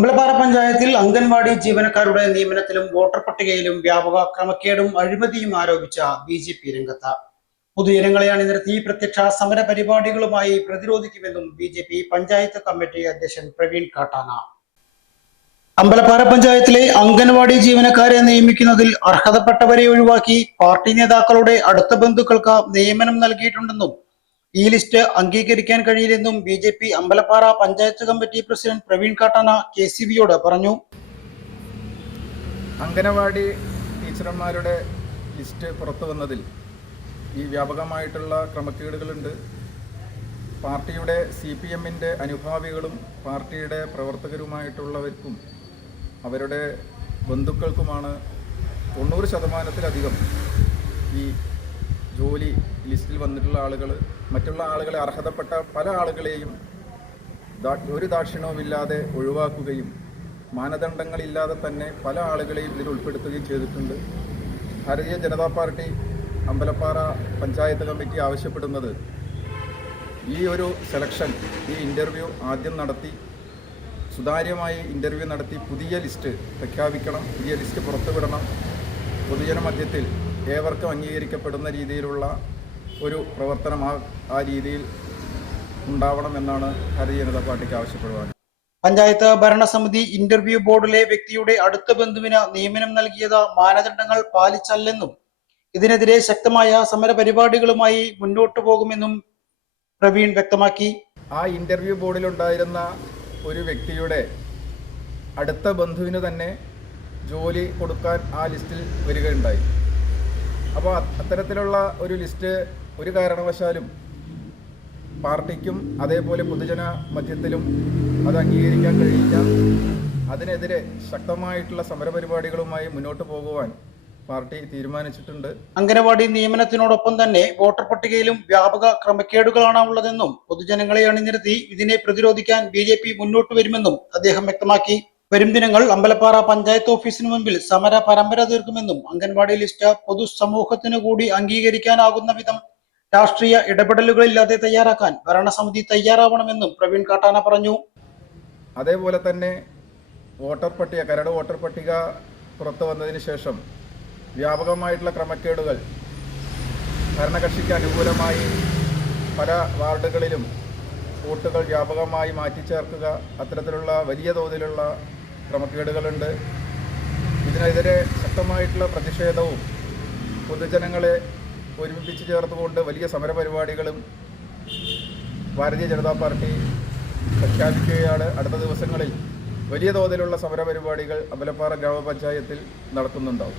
അമ്പലപ്പാറ പഞ്ചായത്തിൽ അംഗൻവാടി ജീവനക്കാരുടെ നിയമനത്തിലും വോട്ടർ പട്ടികയിലും വ്യാപക ക്രമക്കേടും അഴിമതിയും ആരോപിച്ച ബി.ജെ.പി. രംഗത്ത്. പൊതുജനങ്ങളെ അണിനിരത്തി പ്രത്യക്ഷ സമര പരിപാടികളുമായി പ്രതിരോധിക്കുമെന്നും ബി.ജെ.പി. പഞ്ചായത്ത് കമ്മിറ്റി അധ്യക്ഷൻ പ്രവീൺ കാട്ടാന. അമ്പലപ്പാറ പഞ്ചായത്തിലെ അംഗൻവാടി ജീവനക്കാരെ നിയമിക്കുന്നതിൽ അർഹതപ്പെട്ടവരെ ഒഴിവാക്കി പാർട്ടി നേതാക്കളുടെ അടുത്ത ബന്ധുക്കൾക്ക് നിയമനം നൽകിയിട്ടുണ്ടെന്നും ഈ ലിസ്റ്റ് അംഗീകരിക്കാൻ കഴിയില്ലെന്നും BJP. Ambalappara panchayat committee president Praveen കാട്ടാന KCVയോട് പറഞ്ഞു. അംഗനവാടി ടീച്ചർമാരുടെ ലിസ്റ്റ് പുറത്തു വന്നതിൽ ഈ വ്യാപകമായിട്ടുള്ള ക്രമക്കേടുകളുണ്ട്. പാർട്ടിയുടെ CPMന്റെ അനുഭാവികളും പാർട്ടിയുടെ പ്രവർത്തകരുമായിട്ടുള്ളവർക്കും അവരുടെ ബന്ധുക്കൾക്കുമാണ് 90%-ലധികം ഈ ജോലി ലിസ്റ്റിൽ വന്നിട്ടുള്ള ആളുകൾ. മറ്റുള്ള ആളുകളെ അർഹതപ്പെട്ട പല ആളുകളെയും ഒരു ദാക്ഷിണ്യവുമില്ലാതെ ഒഴിവാക്കുകയും മാനദണ്ഡങ്ങളില്ലാതെ തന്നെ പല ആളുകളെയും ഇതിൽ ഉൾപ്പെടുത്തുകയും ചെയ്തിട്ടുണ്ട്. ഭാരതീയ ജനതാ പാർട്ടി അമ്പലപ്പാറ പഞ്ചായത്ത് കമ്മിറ്റി ആവശ്യപ്പെടുന്നത് ഈ ഒരു സെലക്ഷൻ, ഈ ഇൻ്റർവ്യൂ ആദ്യം നടത്തി സുതാര്യമായി ഇൻ്റർവ്യൂ നടത്തി പുതിയ ലിസ്റ്റ് പ്രഖ്യാപിക്കണം, പുതിയ ലിസ്റ്റ് പുറത്തുവിടണം. പൊതുജന മധ്യത്തിൽ ഏവർക്കും അംഗീകരിക്കപ്പെടുന്ന രീതിയിലുള്ള ഒരു പ്രവർത്തനം ആ രീതിയിൽ ഉണ്ടാവണമെന്നാണ് ഭാരതീയ ജനതാ പാർട്ടിക്ക് ആവശ്യപ്പെടുവാൻ. പഞ്ചായത്ത് ഭരണസമിതി ഇന്റർവ്യൂ ബോർഡിലെ വ്യക്തിയുടെ അടുത്ത ബന്ധുവിന് നിയമനം നൽകിയത് മാനദണ്ഡങ്ങൾ പാലിച്ചല്ലെന്നും ഇതിനെതിരെ ശക്തമായ സമര പരിപാടികളുമായി മുന്നോട്ടു പോകുമെന്നും പ്രവീൺ വ്യക്തമാക്കി. ആ ഇന്റർവ്യൂ ബോർഡിലുണ്ടായിരുന്ന ഒരു വ്യക്തിയുടെ അടുത്ത ബന്ധുവിന് തന്നെ ജോലി കൊടുക്കാൻ ആ ലിസ്റ്റിൽ വരികയുണ്ടായി. അപ്പോൾ അത്തരത്തിലുള്ള ഒരു ലിസ്റ്റ് ഒരു കാരണവശാലും പാർട്ടിക്കും അതേപോലെ പൊതുജന മധ്യത്തിലും അത് അംഗീകരിക്കാൻ കഴിയില്ല. അതിനെതിരെ ശക്തമായിട്ടുള്ള സമരപരിപാടികളുമായി മുന്നോട്ട് പോകുവാൻ പാർട്ടി തീരുമാനിച്ചിട്ടുണ്ട്. അംഗനവാടി നിയമനത്തിനോടൊപ്പം തന്നെ വോട്ടർ പട്ടികയിലും വ്യാപക ക്രമക്കേടുകളാണ് ഉള്ളതെന്നും പൊതുജനങ്ങളെ അണിനിരത്തി ഇതിനെ പ്രതിരോധിക്കാൻ ബി.ജെ.പി. മുന്നോട്ട് വരുമെന്നും അദ്ദേഹം വ്യക്തമാക്കി. വരും ദിനങ്ങൾ അമ്പലപ്പാറ പഞ്ചായത്ത് ഓഫീസിന് മുൻപിൽ സമര പരമ്പര തീർക്കുമെന്നും അംഗൻവാടി ലിസ്റ്റ് പൊതുസമൂഹത്തിന് കൂടി അംഗീകരിക്കാനാകുന്ന വിധം രാഷ്ട്രീയ ഇടപെടലുകളില്ലാതെ തയ്യാറാക്കാൻ ഭരണസമിതി തയ്യാറാവണമെന്നും പ്രവീൺ കാട്ടാന പറഞ്ഞു. അതേപോലെ തന്നെ കരട് വോട്ടർ പട്ടിക പുറത്തു വന്നതിന് ശേഷം വ്യാപകമായിട്ടുള്ള ക്രമക്കേടുകൾ, ഭരണകക്ഷിക്ക് അനുകൂലമായി പല വാർഡുകളിലും വോട്ടുകൾ വ്യാപകമായി മാറ്റിച്ചേർക്കുക, അത്തരത്തിലുള്ള വലിയ തോതിലുള്ള ക്രമക്കേടുകളുണ്ട്. ഇതിനെതിരെ ശക്തമായിട്ടുള്ള പ്രതിഷേധവും പൊതുജനങ്ങളെ ഒരുമിപ്പിച്ച് ചേർത്തുകൊണ്ട് വലിയ സമരപരിപാടികളും ഭാരതീയ ജനതാ പാർട്ടി പ്രഖ്യാപിക്കുകയാണ്. അടുത്ത ദിവസങ്ങളിൽ വലിയ തോതിലുള്ള സമരപരിപാടികൾ അമ്പലപ്പാറ ഗ്രാമപഞ്ചായത്തിൽ നടത്തുന്നുണ്ടാവും.